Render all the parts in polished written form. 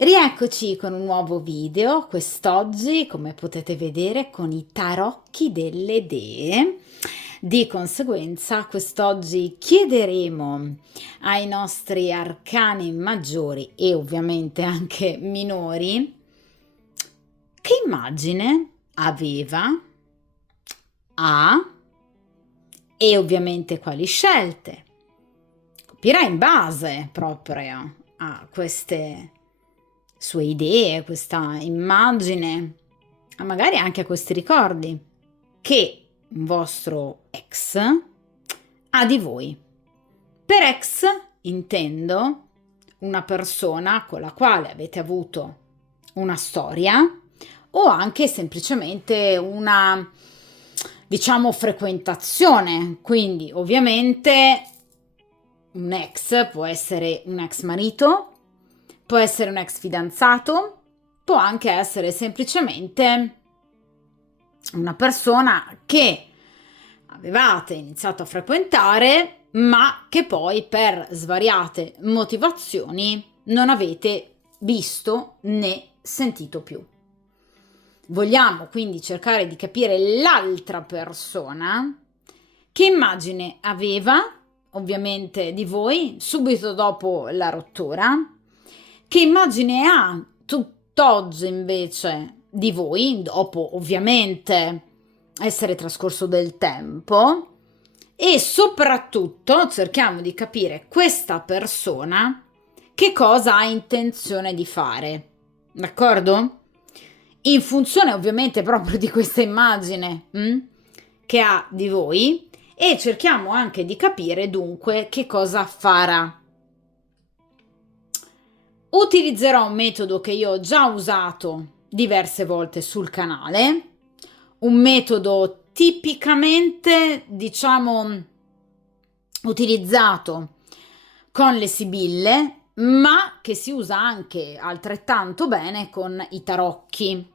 Rieccoci con un nuovo video, quest'oggi, come potete vedere, con i tarocchi delle dee. Di conseguenza, quest'oggi chiederemo ai nostri arcani maggiori e ovviamente anche minori che immagine aveva, ha e ovviamente quali scelte. Capirà in base proprio a queste sue idee, questa immagine, ma magari anche a questi ricordi che un vostro ex ha di voi. Per ex intendo una persona con la quale avete avuto una storia o anche semplicemente una, diciamo, frequentazione. Quindi ovviamente un ex può essere un ex marito, può essere un ex fidanzato, può anche essere semplicemente una persona che avevate iniziato a frequentare, ma che poi per svariate motivazioni non avete visto né sentito più. Vogliamo quindi cercare di capire l'altra persona che immagine aveva, ovviamente, di voi subito dopo la rottura, che immagine ha tutt'oggi invece di voi, dopo ovviamente essere trascorso del tempo, e soprattutto cerchiamo di capire questa persona che cosa ha intenzione di fare, d'accordo? In funzione ovviamente proprio di questa immagine che ha di voi, e cerchiamo anche di capire dunque che cosa farà. Utilizzerò un metodo che io ho già usato diverse volte sul canale, un metodo tipicamente, diciamo, utilizzato con le sibille, ma che si usa anche altrettanto bene con i tarocchi.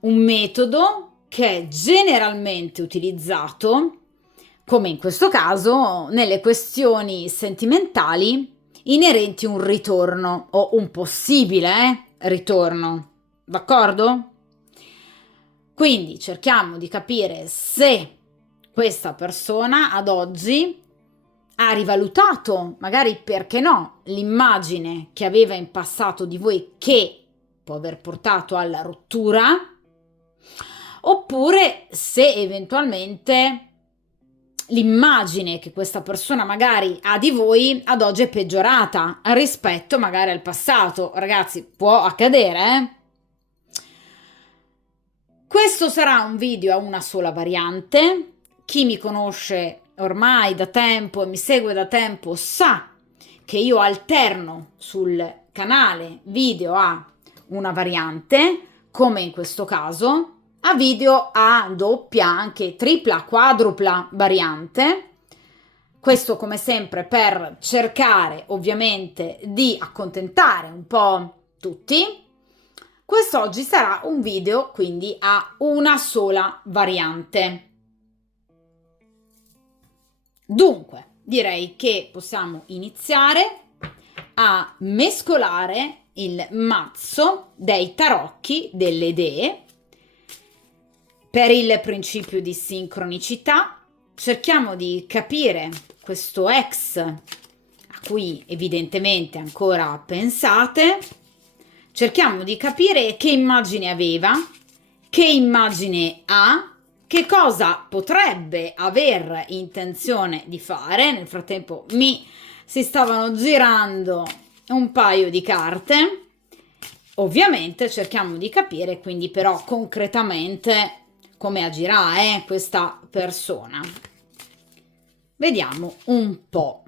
Un metodo che è generalmente utilizzato, come in questo caso, nelle questioni sentimentali inerenti a un ritorno o un possibile ritorno, d'accordo? Quindi cerchiamo di capire se questa persona ad oggi ha rivalutato, magari perché no, l'immagine che aveva in passato di voi che può aver portato alla rottura, oppure se eventualmente l'immagine che questa persona magari ha di voi ad oggi è peggiorata rispetto magari al passato. Ragazzi, può accadere, eh? Questo sarà un video a una sola variante. Chi mi conosce ormai da tempo e mi segue da tempo sa che io alterno sul canale video a una variante, come in questo caso, a video a doppia, anche tripla, quadrupla variante. Questo come sempre per cercare ovviamente di accontentare un po' tutti. Quest'oggi sarà un video quindi a una sola variante. Dunque, direi che possiamo iniziare a mescolare il mazzo dei tarocchi delle dee. Per il principio di sincronicità cerchiamo di capire questo ex a cui evidentemente ancora pensate. Cerchiamo di capire che immagine aveva, che immagine ha, che cosa potrebbe aver intenzione di fare. Nel frattempo si stavano girando un paio di carte. Ovviamente cerchiamo di capire quindi però concretamente come agirà questa persona. Vediamo un po'.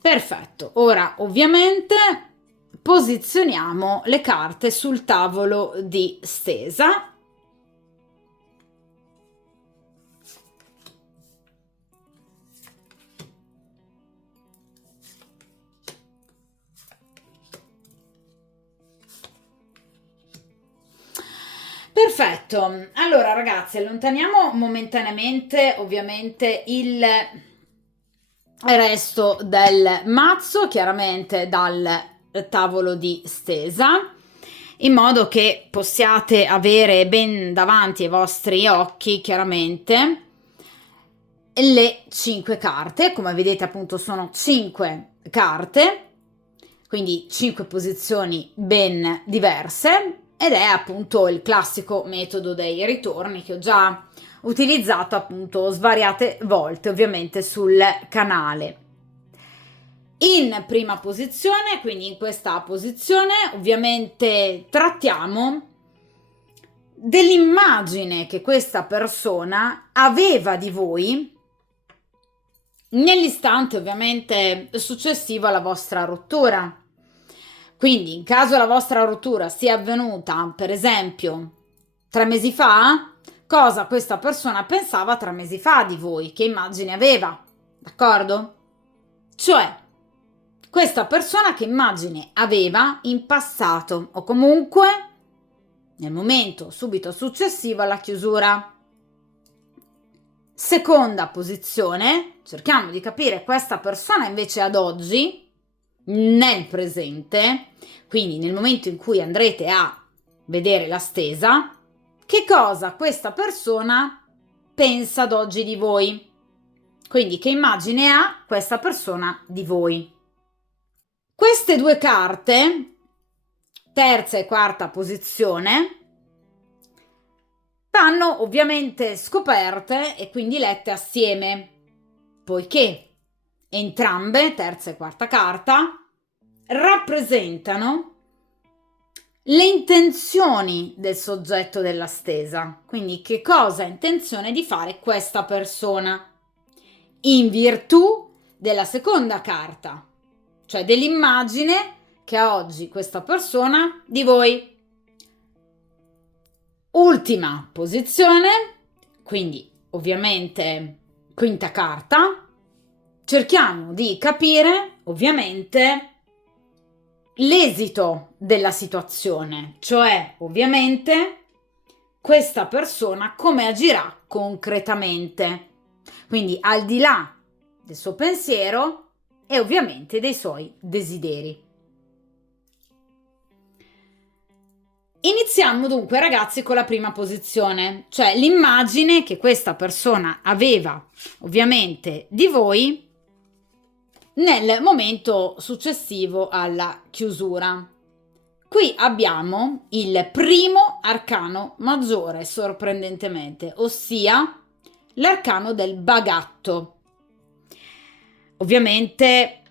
Perfetto, ora ovviamente posizioniamo le carte sul tavolo di stesa. Perfetto, allora ragazzi, allontaniamo momentaneamente ovviamente il resto del mazzo, chiaramente dal tavolo di stesa, in modo che possiate avere ben davanti ai vostri occhi, chiaramente, le 5 carte. Come vedete, appunto, sono 5 carte, quindi 5 posizioni ben diverse, ed è appunto il classico metodo dei ritorni che ho già utilizzato appunto svariate volte, ovviamente, sul canale. In prima posizione, quindi in questa posizione, ovviamente trattiamo dell'immagine che questa persona aveva di voi nell'istante ovviamente successivo alla vostra rottura. Quindi, in caso la vostra rottura sia avvenuta, per esempio, 3 mesi fa, cosa questa persona pensava 3 mesi fa di voi, che immagine aveva, d'accordo? Cioè, questa persona che immagine aveva in passato o comunque nel momento subito successivo alla chiusura. Seconda posizione, cerchiamo di capire questa persona invece ad oggi, nel presente, quindi nel momento in cui andrete a vedere la stesa, che cosa questa persona pensa ad oggi di voi. Quindi che immagine ha questa persona di voi. Queste due carte, terza e quarta posizione, vanno ovviamente scoperte e quindi lette assieme, poiché entrambe, terza e quarta carta, rappresentano le intenzioni del soggetto della stesa. Quindi che cosa ha intenzione di fare questa persona in virtù della seconda carta, cioè dell'immagine che ha oggi questa persona di voi. Ultima posizione, quindi ovviamente quinta carta, cerchiamo di capire ovviamente l'esito della situazione, cioè ovviamente questa persona come agirà concretamente, quindi al di là del suo pensiero e ovviamente dei suoi desideri. Iniziamo dunque ragazzi con la prima posizione, cioè l'immagine che questa persona aveva ovviamente di voi nel momento successivo alla chiusura. Qui abbiamo il primo arcano maggiore, sorprendentemente, ossia l'arcano del bagatto. Ovviamente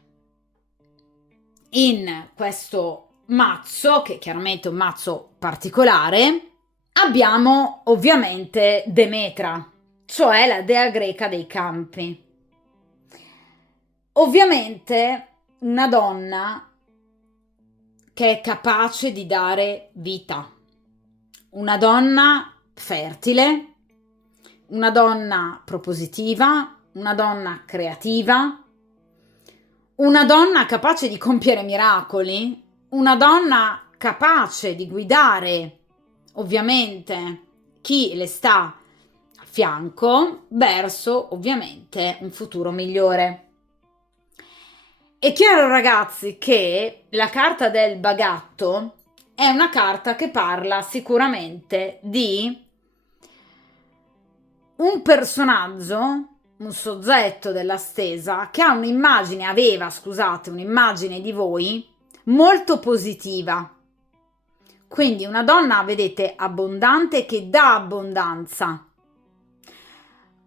in questo mazzo, che è chiaramente un mazzo particolare, abbiamo ovviamente Demetra, cioè la dea greca dei campi. Ovviamente una donna che è capace di dare vita, una donna fertile, una donna propositiva, una donna creativa, una donna capace di compiere miracoli, una donna capace di guidare ovviamente chi le sta a fianco verso ovviamente un futuro migliore. È chiaro ragazzi che la carta del bagatto è una carta che parla sicuramente di un personaggio, un soggetto della stesa che ha un'immagine di voi molto positiva. Quindi una donna, vedete, abbondante che dà abbondanza.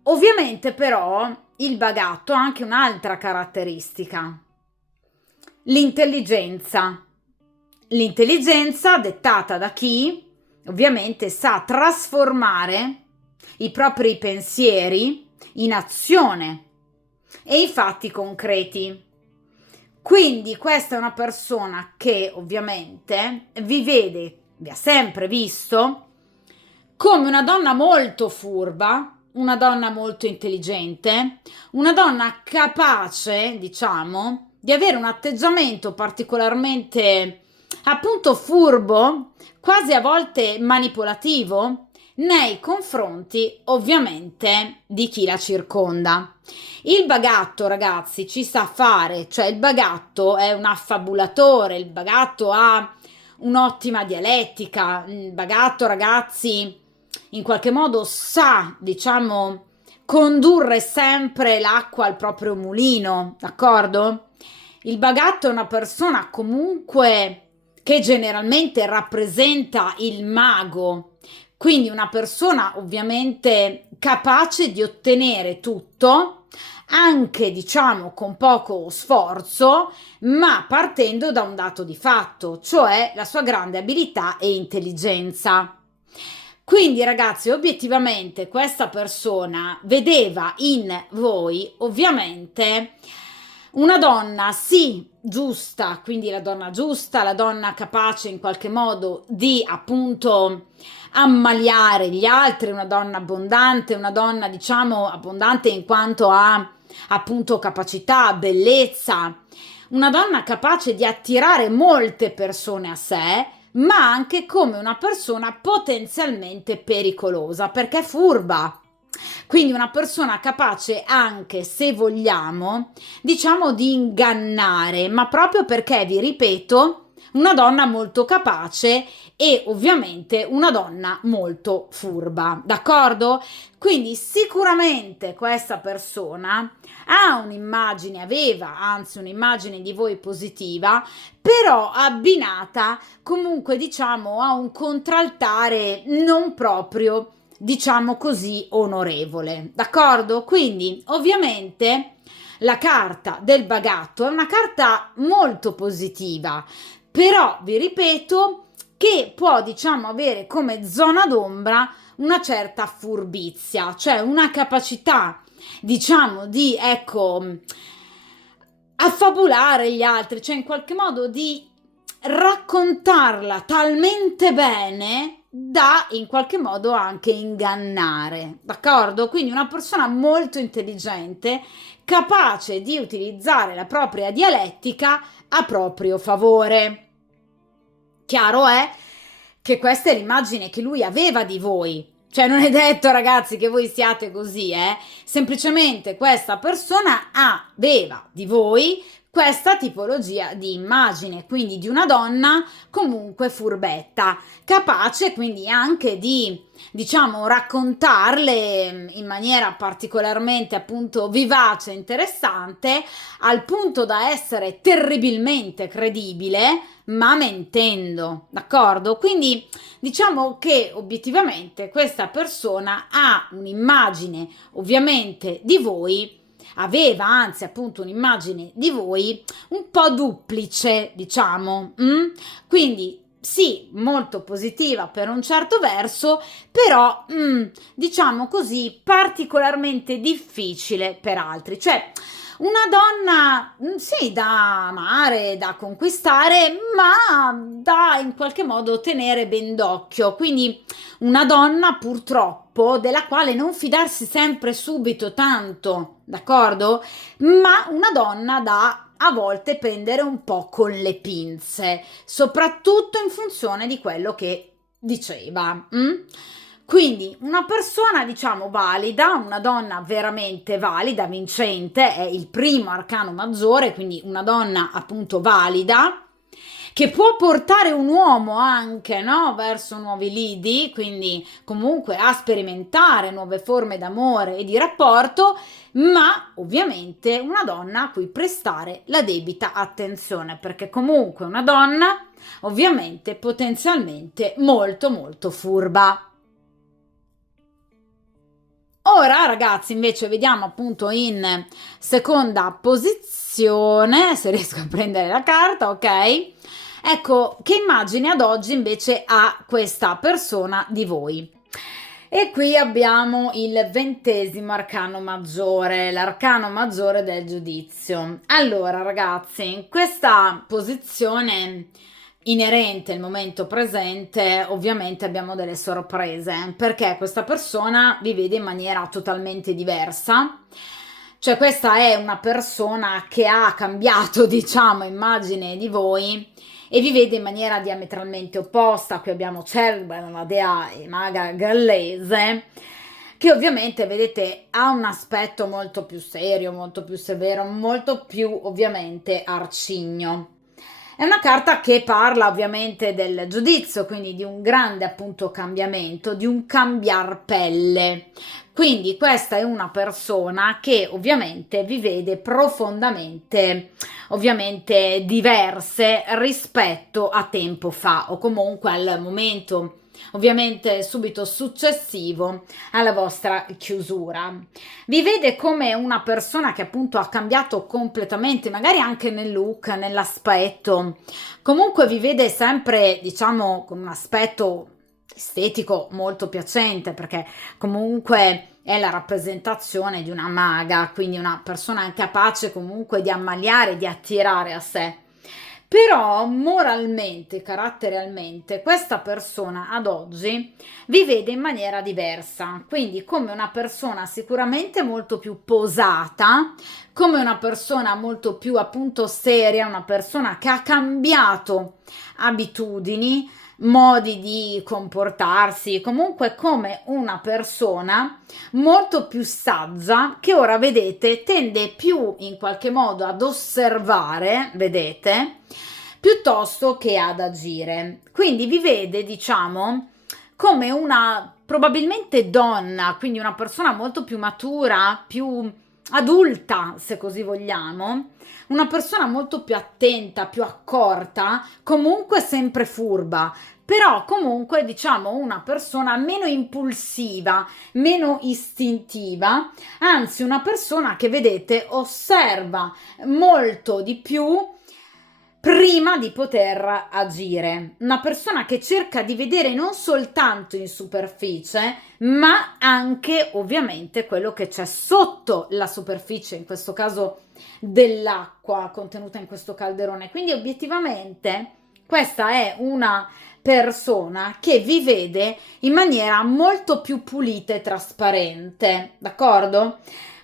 Ovviamente però il bagatto ha anche un'altra caratteristica. L'intelligenza dettata da chi ovviamente sa trasformare i propri pensieri in azione e in fatti concreti. Quindi questa è una persona che ovviamente vi ha sempre visto come una donna molto furba, una donna molto intelligente, una donna capace, diciamo, di avere un atteggiamento particolarmente appunto furbo, quasi a volte manipolativo, nei confronti ovviamente di chi la circonda. Il bagatto, ragazzi, ci sa fare, cioè il bagatto è un affabulatore, il bagatto ha un'ottima dialettica, il bagatto, ragazzi, in qualche modo sa, diciamo, condurre sempre l'acqua al proprio mulino, d'accordo? Il bagatto è una persona comunque che generalmente rappresenta il mago, quindi una persona ovviamente capace di ottenere tutto, anche diciamo con poco sforzo, ma partendo da un dato di fatto, cioè la sua grande abilità e intelligenza. Quindi ragazzi, obiettivamente questa persona vedeva in voi ovviamente una donna sì giusta, quindi la donna giusta, la donna capace in qualche modo di appunto ammaliare gli altri, una donna abbondante, una donna diciamo abbondante in quanto a appunto capacità, bellezza, una donna capace di attirare molte persone a sé, ma anche come una persona potenzialmente pericolosa perché è furba. Quindi una persona capace anche, se vogliamo, diciamo di ingannare, ma proprio perché, vi ripeto, una donna molto capace e ovviamente una donna molto furba, d'accordo? Quindi sicuramente questa persona ha un'immagine, aveva anzi un'immagine di voi positiva, però abbinata comunque diciamo a un contraltare non proprio diciamo così onorevole, d'accordo? Quindi ovviamente la carta del bagatto è una carta molto positiva, però vi ripeto che può diciamo avere come zona d'ombra una certa furbizia, cioè una capacità diciamo di ecco affabulare gli altri, cioè in qualche modo di raccontarla talmente bene da in qualche modo anche ingannare, d'accordo? Quindi una persona molto intelligente, capace di utilizzare la propria dialettica a proprio favore. Chiaro è che questa è l'immagine che lui aveva di voi. Cioè non è detto ragazzi che voi siate così, semplicemente questa persona aveva di voi questa tipologia di immagine, quindi di una donna comunque furbetta, capace quindi anche di, diciamo, raccontarle in maniera particolarmente appunto vivace e interessante, al punto da essere terribilmente credibile, ma mentendo, d'accordo? Quindi diciamo che obiettivamente questa persona ha un'immagine ovviamente di voi, aveva anzi appunto un'immagine di voi un po' duplice, diciamo. Quindi sì, molto positiva per un certo verso, però diciamo così particolarmente difficile per altri. Cioè una donna, sì, da amare, da conquistare, ma da in qualche modo tenere ben d'occhio. Quindi una donna purtroppo della quale non fidarsi sempre subito tanto, d'accordo? Ma una donna da a volte prendere un po' con le pinze, soprattutto in funzione di quello che diceva. Quindi una persona, diciamo, valida, una donna veramente valida, vincente, è il primo arcano maggiore, quindi una donna appunto valida, che può portare un uomo anche, no, verso nuovi lidi, quindi comunque a sperimentare nuove forme d'amore e di rapporto, ma ovviamente una donna a cui prestare la debita attenzione, perché comunque una donna ovviamente potenzialmente molto molto furba. Ora ragazzi invece vediamo appunto in seconda posizione, se riesco a prendere la carta, ok? Ecco, che immagine ad oggi invece ha questa persona di voi? E qui abbiamo il 20° arcano maggiore, l'arcano maggiore del giudizio. Allora ragazzi, in questa posizione inerente al momento presente, ovviamente abbiamo delle sorprese, perché questa persona vi vede in maniera totalmente diversa. Cioè questa è una persona che ha cambiato, diciamo, immagine di voi e vi vede in maniera diametralmente opposta. Qui abbiamo Celebrant, la dea e maga gallese, che ovviamente vedete ha un aspetto molto più serio, molto più severo, molto più ovviamente arcigno. È una carta che parla ovviamente del giudizio, quindi di un grande appunto cambiamento, di un cambiar pelle. Quindi questa è una persona che ovviamente vi vede profondamente, ovviamente diverse rispetto a tempo fa o comunque al momento ovviamente subito successivo alla vostra chiusura. Vi vede come una persona che appunto ha cambiato completamente, magari anche nel look, nell'aspetto. Comunque vi vede sempre, diciamo, con un aspetto estetico molto piacente, perché comunque è la rappresentazione di una maga, quindi una persona incapace comunque di ammaliare, di attirare a sé. Però moralmente, caratterialmente, questa persona ad oggi vi vede in maniera diversa, quindi come una persona sicuramente molto più posata, come una persona molto più appunto seria, una persona che ha cambiato abitudini, modi di comportarsi, comunque come una persona molto più saggia che ora vedete tende più in qualche modo ad osservare, vedete, piuttosto che ad agire. Quindi vi vede, diciamo, come una probabilmente donna, quindi una persona molto più matura, più adulta, se così vogliamo, una persona molto più attenta, più accorta, comunque sempre furba, però comunque diciamo una persona meno impulsiva, meno istintiva, anzi una persona che vedete osserva molto di più prima di poter agire, una persona che cerca di vedere non soltanto in superficie, ma anche ovviamente quello che c'è sotto la superficie, in questo caso dell'acqua contenuta in questo calderone. Quindi obiettivamente questa è una persona che vi vede in maniera molto più pulita e trasparente, d'accordo?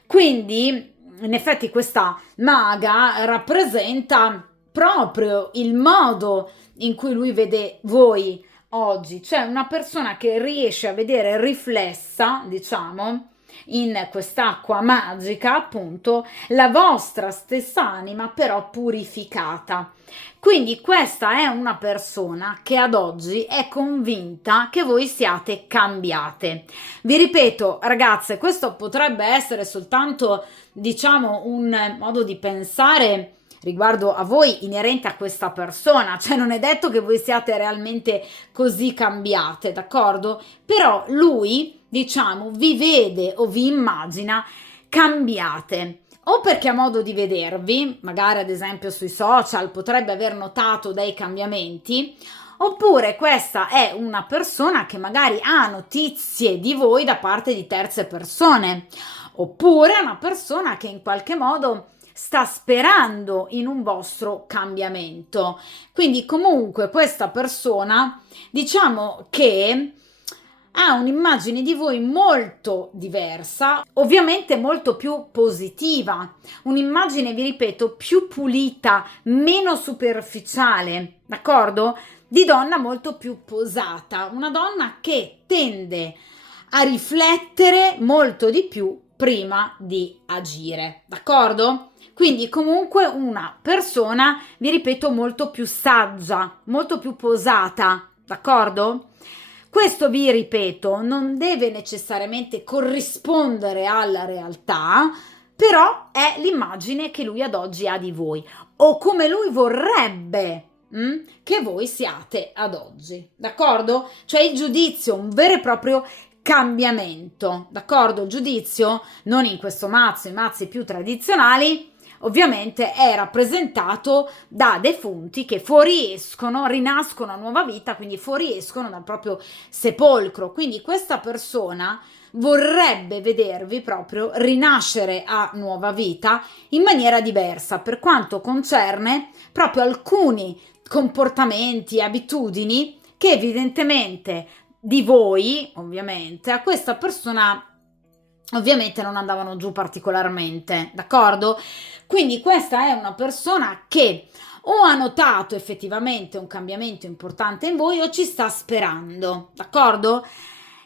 Quindi in effetti questa maga rappresenta proprio il modo in cui lui vede voi oggi, cioè una persona che riesce a vedere riflessa, diciamo, in quest'acqua magica, appunto, la vostra stessa anima, però purificata. Quindi questa è una persona che ad oggi è convinta che voi siate cambiate. Vi ripeto, ragazze, questo potrebbe essere soltanto, diciamo, un modo di pensare riguardo a voi inerente a questa persona, cioè non è detto che voi siate realmente così cambiate, d'accordo? Però lui, diciamo, vi vede o vi immagina cambiate. O perché ha modo di vedervi, magari ad esempio sui social potrebbe aver notato dei cambiamenti, oppure questa è una persona che magari ha notizie di voi da parte di terze persone, oppure è una persona che in qualche modo sta sperando in un vostro cambiamento. Quindi comunque questa persona, diciamo che ha un'immagine di voi molto diversa, ovviamente molto più positiva, un'immagine, vi ripeto, più pulita, meno superficiale, d'accordo? Di donna molto più posata, una donna che tende a riflettere molto di più prima di agire, d'accordo? Quindi comunque una persona, vi ripeto, molto più saggia, molto più posata, d'accordo? Questo, vi ripeto, non deve necessariamente corrispondere alla realtà, però è l'immagine che lui ad oggi ha di voi, o come lui vorrebbe che voi siate ad oggi, d'accordo? Cioè il giudizio, un vero e proprio cambiamento, d'accordo? Il giudizio, non in questo mazzo, i mazzi più tradizionali, ovviamente è rappresentato da defunti che fuoriescono, rinascono a nuova vita, quindi fuoriescono dal proprio sepolcro. Quindi questa persona vorrebbe vedervi proprio rinascere a nuova vita in maniera diversa per quanto concerne proprio alcuni comportamenti, abitudini che evidentemente di voi, ovviamente, a questa persona ovviamente non andavano giù particolarmente, d'accordo? Quindi questa è una persona che o ha notato effettivamente un cambiamento importante in voi o ci sta sperando, d'accordo?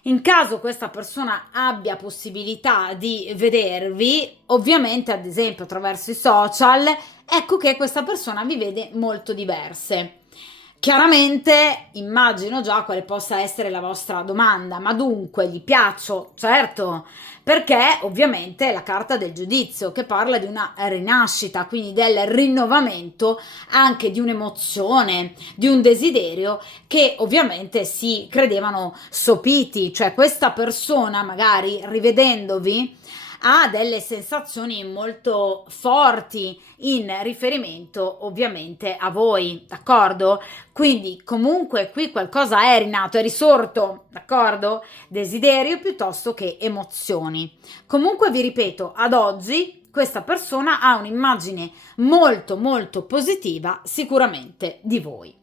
In caso questa persona abbia possibilità di vedervi, ovviamente ad esempio attraverso i social, ecco che questa persona vi vede molto diverse. Chiaramente immagino già quale possa essere la vostra domanda, ma dunque gli piaccio? Certo, perché ovviamente è la carta del giudizio che parla di una rinascita, quindi del rinnovamento anche di un'emozione, di un desiderio che ovviamente si credevano sopiti, cioè questa persona magari rivedendovi ha delle sensazioni molto forti in riferimento ovviamente a voi, d'accordo? Quindi comunque qui qualcosa è rinato, è risorto, d'accordo? Desiderio piuttosto che emozioni. Comunque vi ripeto, ad oggi questa persona ha un'immagine molto molto positiva sicuramente di voi.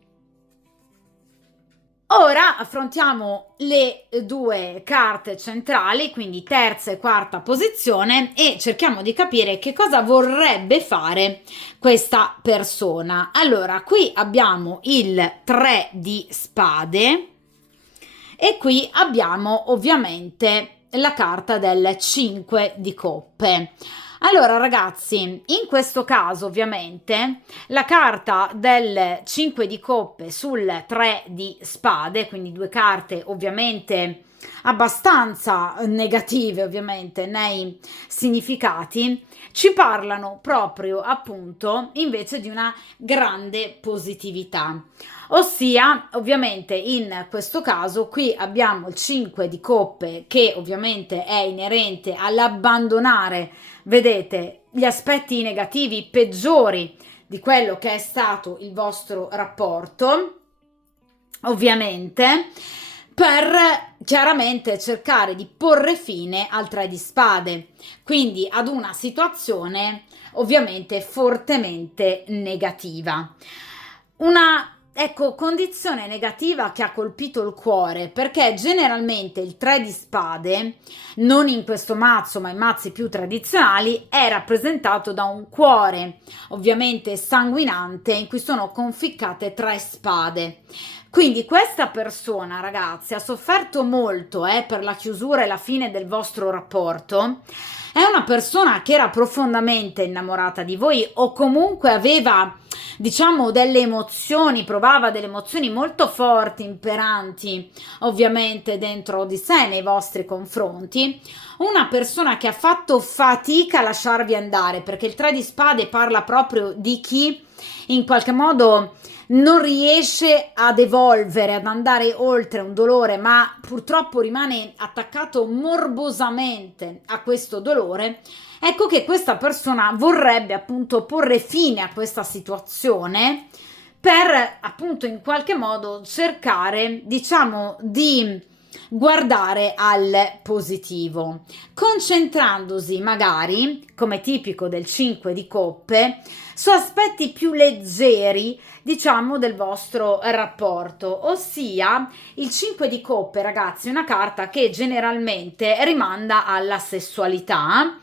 Ora affrontiamo le due carte centrali, quindi terza e quarta posizione, e cerchiamo di capire che cosa vorrebbe fare questa persona. Allora, qui abbiamo il 3 di spade e qui abbiamo ovviamente la carta del 5 di coppe. Allora ragazzi, in questo caso ovviamente la carta del 5 di coppe sul 3 di spade, quindi due carte ovviamente abbastanza negative ovviamente nei significati, ci parlano proprio appunto invece di una grande positività. Ossia, ovviamente in questo caso qui abbiamo il 5 di coppe che ovviamente è inerente all'abbandonare, vedete, gli aspetti negativi peggiori di quello che è stato il vostro rapporto, ovviamente, per chiaramente cercare di porre fine al 3 di spade, quindi ad una situazione ovviamente fortemente negativa. Una ecco, condizione negativa che ha colpito il cuore, perché generalmente il 3 di spade, non in questo mazzo ma in mazzi più tradizionali, è rappresentato da un cuore ovviamente sanguinante in cui sono conficcate 3 spade. Quindi questa persona, ragazzi, ha sofferto molto per la chiusura e la fine del vostro rapporto. È una persona che era profondamente innamorata di voi o comunque aveva, diciamo, delle emozioni, provava delle emozioni molto forti, imperanti, ovviamente dentro di sé nei vostri confronti. Una persona che ha fatto fatica a lasciarvi andare, perché il 3 di spade parla proprio di chi in qualche modo non riesce ad evolvere, ad andare oltre un dolore, ma purtroppo rimane attaccato morbosamente a questo dolore. Ecco che questa persona vorrebbe appunto porre fine a questa situazione per appunto in qualche modo cercare, diciamo, di guardare al positivo, concentrandosi magari, come tipico del 5 di coppe, su aspetti più leggeri, diciamo, del vostro rapporto, ossia il 5 di coppe, ragazzi, è una carta che generalmente rimanda alla sessualità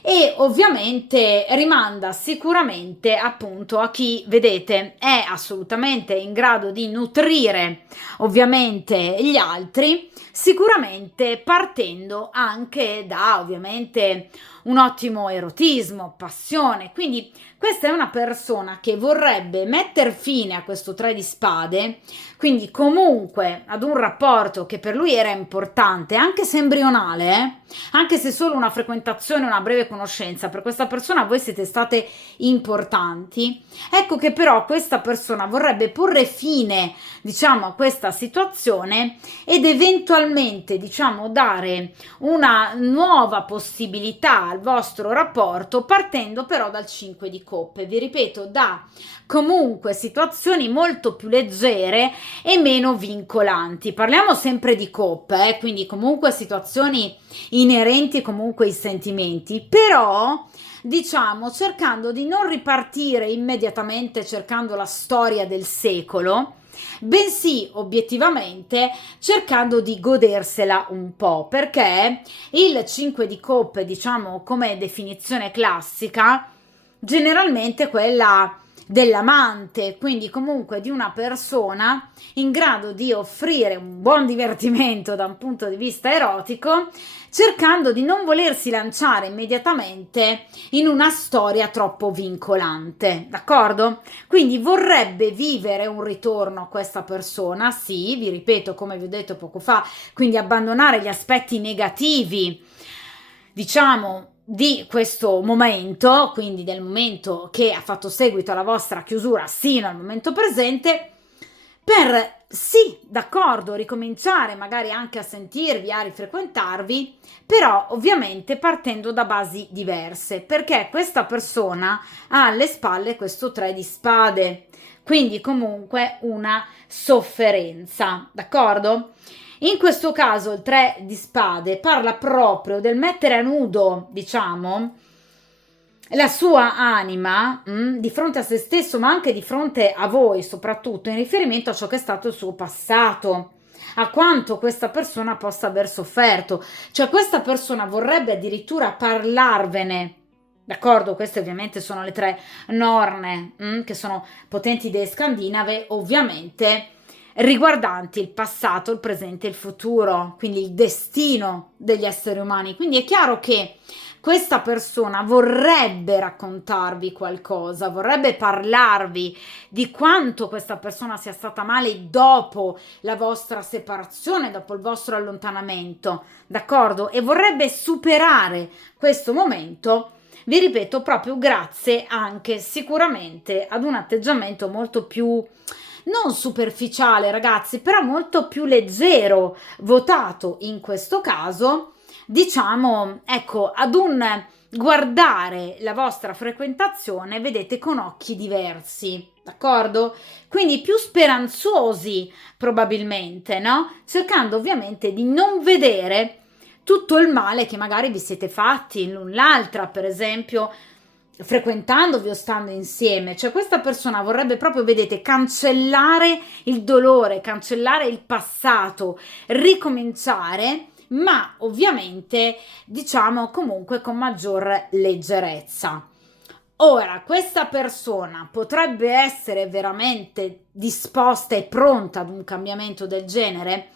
e ovviamente rimanda sicuramente appunto a chi, vedete, è assolutamente in grado di nutrire ovviamente gli altri, sicuramente partendo anche da ovviamente un ottimo erotismo, passione. Quindi questa è una persona che vorrebbe mettere fine a questo 3 di spade, quindi comunque ad un rapporto che per lui era importante, anche se embrionale, anche se solo una frequentazione, una breve conoscenza, per questa persona voi siete state importanti. Ecco che però questa persona vorrebbe porre fine, diciamo, a questa situazione ed eventualmente, diciamo, dare una nuova possibilità al vostro rapporto partendo però dal 5 di coppe. Vi ripeto, da comunque situazioni molto più leggere e meno vincolanti. Parliamo sempre di coppe, quindi comunque situazioni inerenti comunque ai sentimenti, però diciamo cercando di non ripartire immediatamente cercando la storia del secolo, bensì obiettivamente cercando di godersela un po', perché il 5 di coppe, diciamo come definizione classica, generalmente quella dell'amante, quindi comunque di una persona in grado di offrire un buon divertimento da un punto di vista erotico, cercando di non volersi lanciare immediatamente in una storia troppo vincolante, d'accordo? Quindi vorrebbe vivere un ritorno a questa persona, sì, vi ripeto, come vi ho detto poco fa, quindi abbandonare gli aspetti negativi, diciamo, di questo momento, quindi del momento che ha fatto seguito alla vostra chiusura sino al momento presente, per sì, d'accordo, ricominciare magari anche a sentirvi, a rifrequentarvi, però ovviamente partendo da basi diverse, perché questa persona ha alle spalle questo 3 di spade, quindi comunque una sofferenza, d'accordo? In questo caso il 3 di spade parla proprio del mettere a nudo, diciamo, la sua anima di fronte a se stesso, ma anche di fronte a voi, soprattutto in riferimento a ciò che è stato il suo passato, a quanto questa persona possa aver sofferto. Cioè questa persona vorrebbe addirittura parlarvene. D'accordo? Queste ovviamente sono le 3 norne, che sono potenti idee scandinave, ovviamente riguardanti il passato, il presente e il futuro, quindi il destino degli esseri umani. Quindi è chiaro che questa persona vorrebbe raccontarvi qualcosa, vorrebbe parlarvi di quanto questa persona sia stata male dopo la vostra separazione, dopo il vostro allontanamento, d'accordo? E vorrebbe superare questo momento, vi ripeto, proprio grazie anche sicuramente ad un atteggiamento molto più non superficiale, ragazzi, però molto più leggero, votato in questo caso, diciamo, ecco, ad un guardare la vostra frequentazione, vedete, con occhi diversi, d'accordo? Quindi più speranzosi probabilmente, no? Cercando ovviamente di non vedere tutto il male che magari vi siete fatti l'un l'altra, per esempio, frequentandovi o stando insieme. Cioè questa persona vorrebbe proprio, vedete, cancellare il dolore, cancellare il passato, ricominciare, ma ovviamente diciamo comunque con maggior leggerezza. Ora, questa persona potrebbe essere veramente disposta e pronta ad un cambiamento del genere?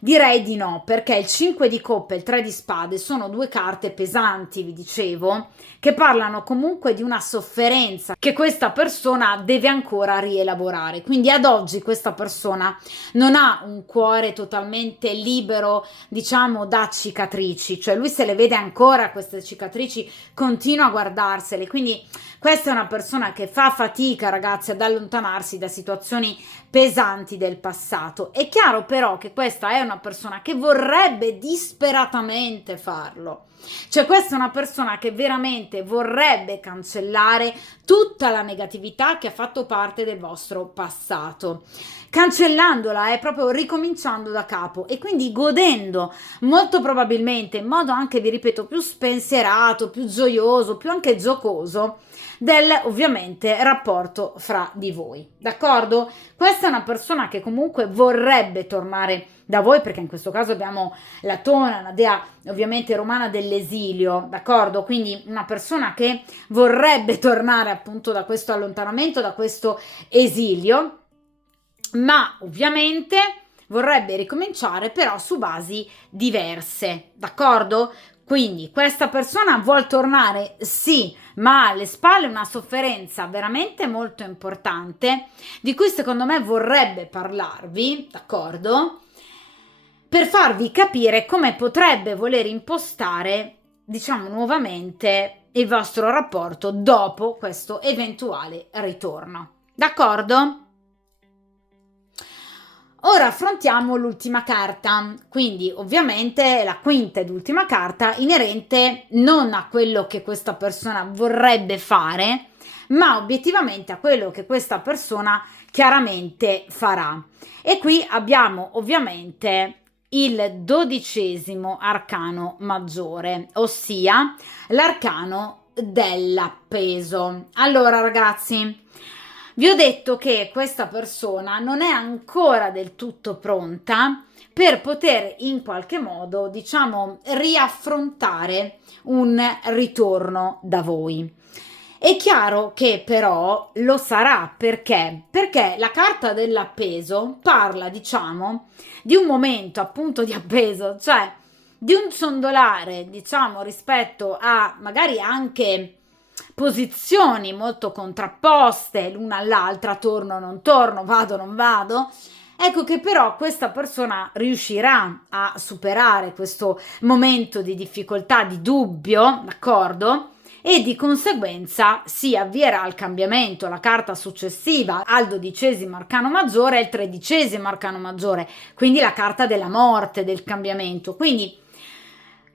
Direi di no, perché il 5 di coppe e il 3 di spade sono 2 carte pesanti, vi dicevo, che parlano comunque di una sofferenza che questa persona deve ancora rielaborare. Quindi ad oggi questa persona non ha un cuore totalmente libero, diciamo, da cicatrici, cioè lui se le vede ancora queste cicatrici, continua a guardarsele, quindi questa è una persona che fa fatica, ragazzi, ad allontanarsi da situazioni pesanti del passato. È chiaro però che questa è una persona che vorrebbe disperatamente farlo. Cioè questa è una persona che veramente vorrebbe cancellare tutta la negatività che ha fatto parte del vostro passato. Cancellandola è proprio ricominciando da capo e quindi godendo molto probabilmente in modo anche, vi ripeto, più spensierato, più gioioso, più anche giocoso del ovviamente rapporto fra di voi, d'accordo? Questa è una persona che comunque vorrebbe tornare da voi, perché in questo caso abbiamo la tona, una dea ovviamente romana dell'esilio, d'accordo? Quindi una persona che vorrebbe tornare appunto da questo allontanamento, da questo esilio, ma ovviamente vorrebbe ricominciare però su basi diverse, d'accordo? Quindi questa persona vuol tornare, sì, ma ha alle spalle una sofferenza veramente molto importante, di cui secondo me vorrebbe parlarvi, d'accordo? Per farvi capire come potrebbe voler impostare, diciamo, nuovamente il vostro rapporto dopo questo eventuale ritorno. D'accordo? Ora affrontiamo l'ultima carta, quindi ovviamente la quinta ed ultima carta inerente non a quello che questa persona vorrebbe fare, ma obiettivamente a quello che questa persona chiaramente farà. E qui abbiamo ovviamente il 12° arcano maggiore, ossia l'arcano dell'appeso. Allora ragazzi, vi ho detto che questa persona non è ancora del tutto pronta per poter in qualche modo, diciamo, riaffrontare un ritorno da voi. È chiaro che però lo sarà perché? Perché la carta dell'appeso parla, diciamo, di un momento appunto di appeso, cioè di un ciondolare, diciamo, rispetto a magari anche posizioni molto contrapposte l'una all'altra, torno, non torno, vado, non vado. Ecco che però questa persona riuscirà a superare questo momento di difficoltà, di dubbio, d'accordo? E di conseguenza si avvierà il cambiamento. La carta successiva al 12° arcano maggiore è il 13° arcano maggiore, quindi la carta della morte, del cambiamento. Quindi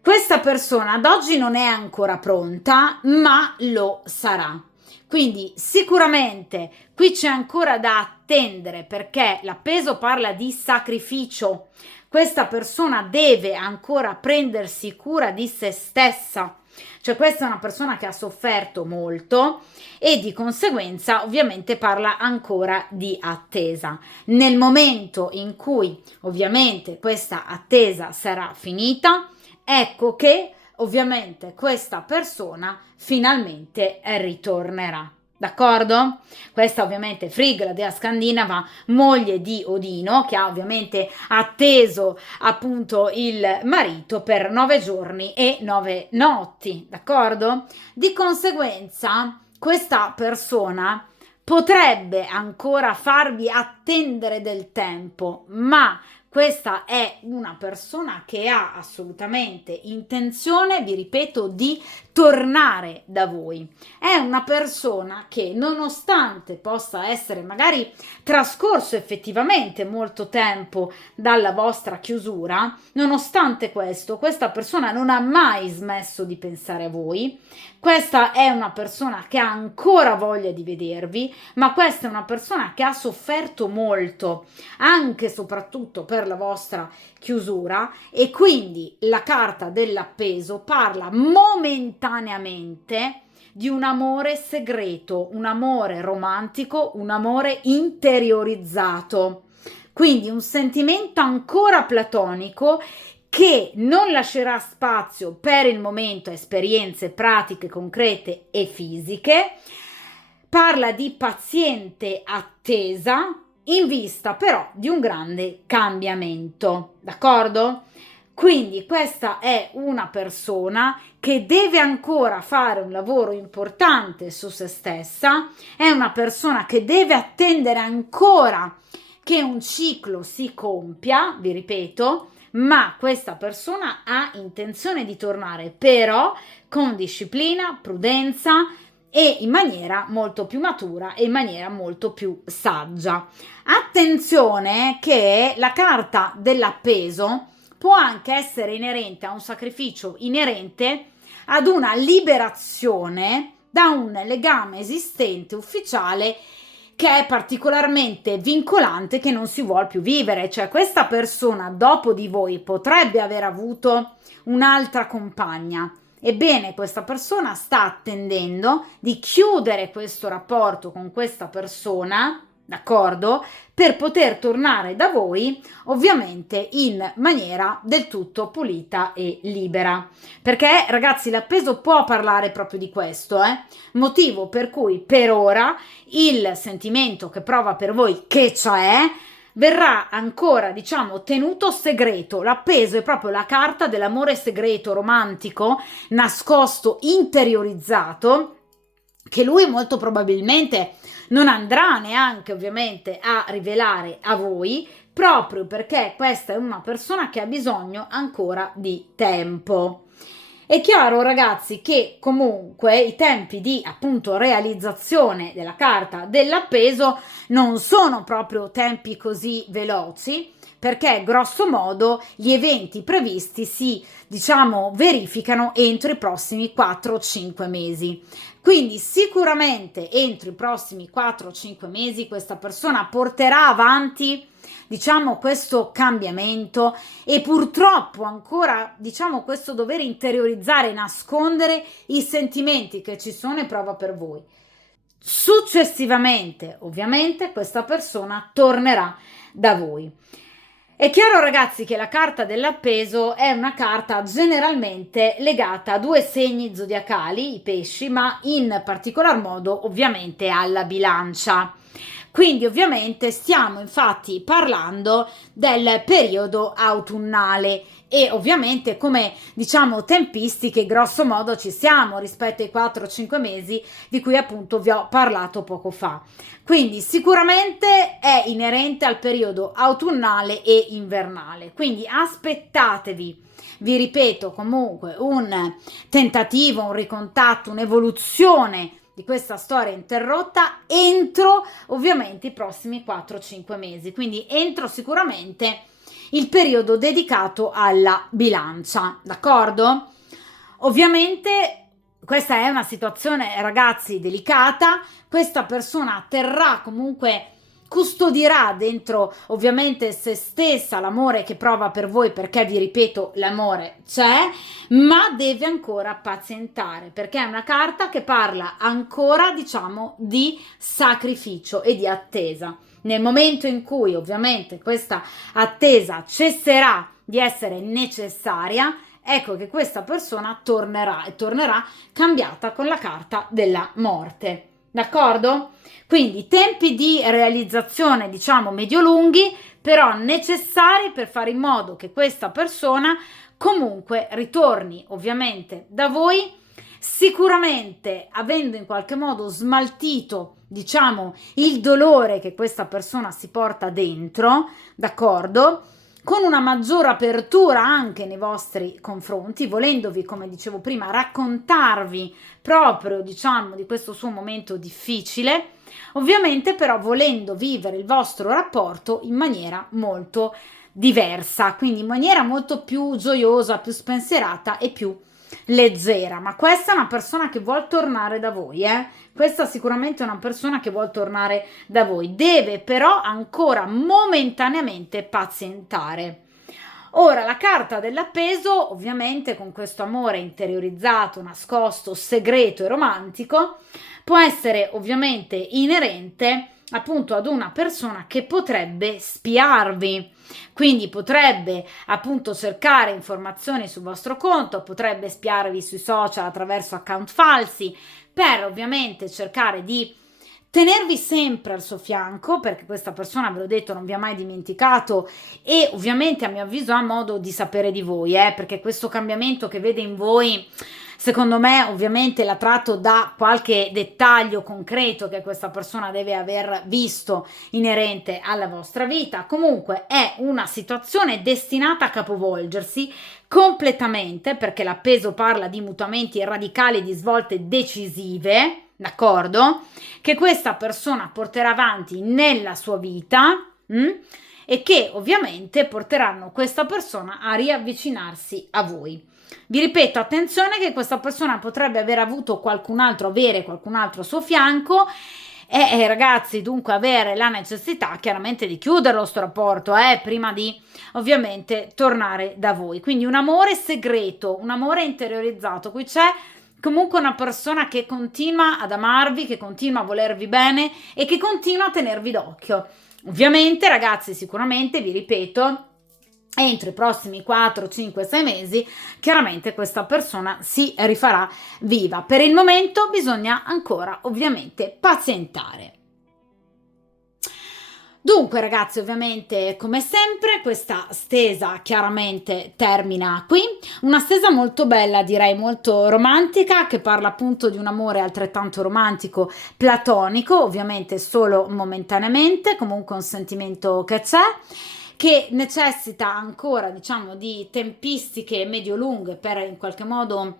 questa persona ad oggi non è ancora pronta, ma lo sarà. Quindi sicuramente qui c'è ancora da attendere perché l'appeso parla di sacrificio. Questa persona deve ancora prendersi cura di se stessa. Cioè questa è una persona che ha sofferto molto e di conseguenza ovviamente parla ancora di attesa. Nel momento in cui ovviamente questa attesa sarà finita, ecco che ovviamente questa persona finalmente ritornerà. D'accordo? Questa ovviamente Frigg, la dea scandinava, moglie di Odino, che ha ovviamente atteso appunto il marito per 9 giorni e 9 notti, d'accordo? Di conseguenza, questa persona potrebbe ancora farvi attendere del tempo, ma questa è una persona che ha assolutamente intenzione, vi ripeto, di tornare da voi. È una persona che nonostante possa essere magari trascorso effettivamente molto tempo dalla vostra chiusura, nonostante questo, questa persona non ha mai smesso di pensare a voi. Questa è una persona che ha ancora voglia di vedervi, ma questa è una persona che ha sofferto molto, anche e soprattutto per la vostra chiusura, e quindi la carta dell'appeso parla momentaneamente di un amore segreto, un amore romantico, un amore interiorizzato, quindi un sentimento ancora platonico che non lascerà spazio per il momento a esperienze pratiche, concrete e fisiche. Parla di paziente attesa in vista però di un grande cambiamento, d'accordo? Quindi questa è una persona che deve ancora fare un lavoro importante su se stessa, è una persona che deve attendere ancora che un ciclo si compia, vi ripeto, ma questa persona ha intenzione di tornare, però con disciplina, prudenza e in maniera molto più matura e in maniera molto più saggia. Attenzione che la carta dell'appeso può anche essere inerente a un sacrificio inerente ad una liberazione da un legame esistente ufficiale che è particolarmente vincolante, che non si vuol più vivere. Cioè questa persona dopo di voi potrebbe aver avuto un'altra compagna. Ebbene, questa persona sta attendendo di chiudere questo rapporto con questa persona, d'accordo? Per poter tornare da voi, ovviamente in maniera del tutto pulita e libera. Perché, ragazzi, l'appeso può parlare proprio di questo, motivo per cui per ora il sentimento che prova per voi, che c'è, verrà ancora, diciamo, tenuto segreto. L'appeso è proprio la carta dell'amore segreto, romantico, nascosto, interiorizzato, che lui molto probabilmente non andrà neanche ovviamente a rivelare a voi, proprio perché questa è una persona che ha bisogno ancora di tempo. È chiaro, ragazzi, che comunque i tempi di appunto realizzazione della carta dell'appeso non sono proprio tempi così veloci, perché grosso modo gli eventi previsti si, diciamo, verificano entro i prossimi 4-5 mesi. Quindi sicuramente entro i prossimi 4-5 mesi questa persona porterà avanti, diciamo, questo cambiamento, e purtroppo ancora, diciamo, questo dover interiorizzare e nascondere i sentimenti che ci sono e prova per voi. Successivamente, ovviamente, questa persona tornerà da voi. È chiaro ragazzi che la carta dell'appeso è una carta generalmente legata a due segni zodiacali, i pesci, ma in particolar modo ovviamente alla bilancia. Quindi ovviamente stiamo infatti parlando del periodo autunnale e ovviamente come diciamo tempistiche grosso modo ci siamo rispetto ai 4-5 mesi di cui appunto vi ho parlato poco fa. Quindi sicuramente è inerente al periodo autunnale e invernale, quindi aspettatevi, vi ripeto comunque, un tentativo, un ricontatto, un'evoluzione di questa storia interrotta entro ovviamente i prossimi 4-5 mesi, quindi entro sicuramente il periodo dedicato alla bilancia, d'accordo? Ovviamente questa è una situazione, ragazzi, delicata. Questa persona terrà comunque, custodirà dentro ovviamente se stessa l'amore che prova per voi, perché vi ripeto, l'amore c'è, ma deve ancora pazientare, perché è una carta che parla ancora, diciamo, di sacrificio e di attesa. Nel momento in cui ovviamente questa attesa cesserà di essere necessaria, ecco che questa persona tornerà e tornerà cambiata con la carta della morte. D'accordo? Quindi tempi di realizzazione, diciamo, medio-lunghi, però necessari per fare in modo che questa persona comunque ritorni ovviamente da voi, sicuramente avendo in qualche modo smaltito, diciamo, il dolore che questa persona si porta dentro, d'accordo? Con una maggiore apertura anche nei vostri confronti, volendovi, come dicevo prima, raccontarvi proprio, diciamo, di questo suo momento difficile, ovviamente però volendo vivere il vostro rapporto in maniera molto diversa, quindi in maniera molto più gioiosa, più spensierata e più leggera. Ma questa è una persona che vuol tornare da voi, questa sicuramente è una persona che vuol tornare da voi, deve però ancora momentaneamente pazientare. Ora, la carta dell'appeso, ovviamente con questo amore interiorizzato, nascosto, segreto e romantico, può essere ovviamente inerente appunto ad una persona che potrebbe spiarvi, quindi potrebbe appunto cercare informazioni sul vostro conto, potrebbe spiarvi sui social attraverso account falsi, per ovviamente cercare di tenervi sempre al suo fianco, perché questa persona, ve l'ho detto, non vi ha mai dimenticato e ovviamente a mio avviso ha modo di sapere di voi, perché questo cambiamento che vede in voi, secondo me, ovviamente l'ha tratto da qualche dettaglio concreto che questa persona deve aver visto inerente alla vostra vita. Comunque è una situazione destinata a capovolgersi completamente, perché l'appeso parla di mutamenti radicali, di svolte decisive, d'accordo? Che questa persona porterà avanti nella sua vita e che ovviamente porteranno questa persona a riavvicinarsi a voi. Vi ripeto, attenzione che questa persona potrebbe aver avuto qualcun altro, avere qualcun altro a suo fianco e ragazzi, dunque avere la necessità chiaramente di chiuderlo sto rapporto, prima di ovviamente tornare da voi. Quindi un amore segreto, un amore interiorizzato, qui c'è comunque una persona che continua ad amarvi, che continua a volervi bene e che continua a tenervi d'occhio. Ovviamente, ragazzi, sicuramente, vi ripeto, entro i prossimi 4, 5, 6 mesi, chiaramente questa persona si rifarà viva. Per il momento bisogna ancora, ovviamente, pazientare. Dunque ragazzi, ovviamente come sempre questa stesa chiaramente termina qui, una stesa molto bella, direi molto romantica, che parla appunto di un amore altrettanto romantico, platonico, ovviamente solo momentaneamente, comunque un sentimento che c'è, che necessita ancora, diciamo, di tempistiche medio-lunghe per in qualche modo,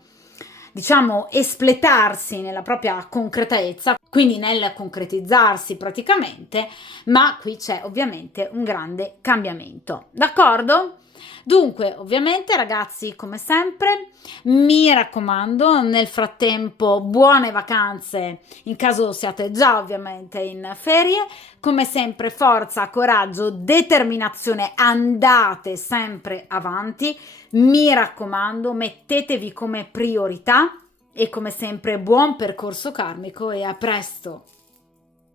diciamo, espletarsi nella propria concretezza, quindi nel concretizzarsi praticamente, ma qui c'è ovviamente un grande cambiamento, d'accordo? Dunque, ovviamente ragazzi, come sempre, mi raccomando, nel frattempo buone vacanze, in caso siate già ovviamente in ferie, come sempre forza, coraggio, determinazione, andate sempre avanti, mi raccomando, mettetevi come priorità e come sempre buon percorso karmico e a presto!